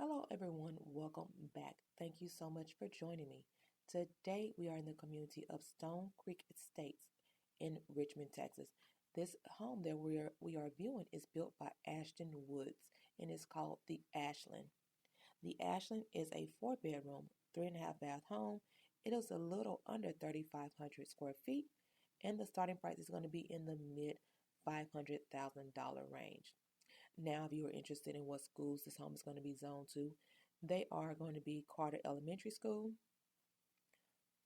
Hello, everyone. Welcome back. Thank you so much for joining me. Today, we are in the community of Stone Creek Estates in Richmond, Texas. This home that we are viewing is built by ASHTON Woods and is called the Ashland. The Ashland is a four-bedroom, 3.5 bath home. It is a little under 3,500 square feet, and the starting price is going to be in the mid $500,000 range. Now, if you are interested in what schools this home is going to be zoned to, they are going to be Carter Elementary School,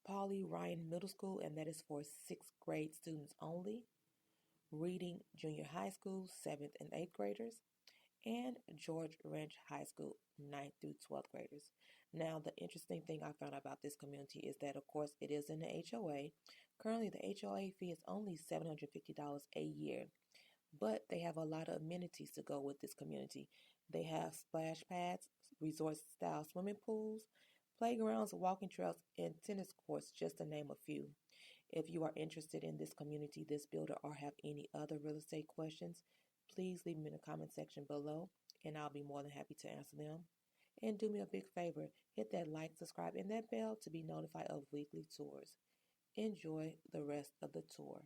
Polly Ryan Middle School, and that is for sixth grade students only, Reading Junior High School, 7th and 8th graders, and George Ranch High School, 9th through 12th graders. Now, the interesting thing I found out about this community is that, of course, it is in the HOA. Currently, the HOA fee is only $750 a year, but they have a lot of amenities to go with this community. They have splash pads, resort style swimming pools, playgrounds, walking trails, and tennis courts, just to name a few. If you are interested in this community, this builder, or have any other real estate questions, please leave them in the comment section below, and I'll be more than happy to answer them. And do me a big favor, hit that like, subscribe, and that bell to be notified of weekly tours. Enjoy the rest of the tour.